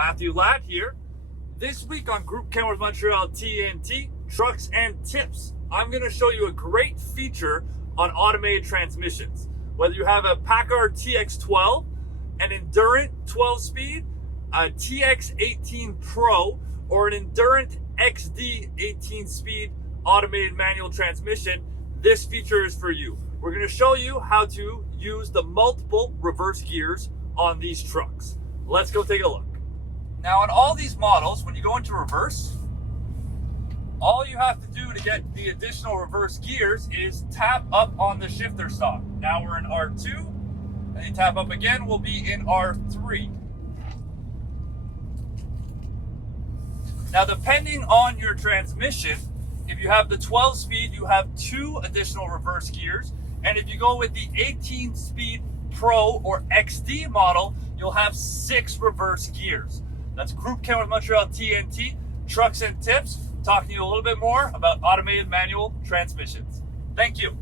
Matthew.Ladd here. This week on Groupe Kenworth Montréal T.N.T, Trucks and Tips, I'm going to show you a great feature on automated transmissions. Whether you have a PACCAR TX-12, an Endurant 12-speed, a TX-18 Pro, or an Endurant XD 18-speed automated manual transmission, this feature is for you. We're going to show you how to use the multiple reverse gears on these trucks. Let's go take a look. Now on all these models, when you go into reverse, all you have to do to get the additional reverse gears is tap up on the shifter stop. Now we're in R2, and you tap up again, we'll be in R3. Now depending on your transmission, if you have the 12 speed, you have 2 additional reverse gears. And if you go with the 18 speed Pro or XD model, you'll have 6 reverse gears. That's Groupe Kenworth Montréal T.N.T, Trucks and Tips, talking to you a little bit more about automated manual transmissions. Thank you.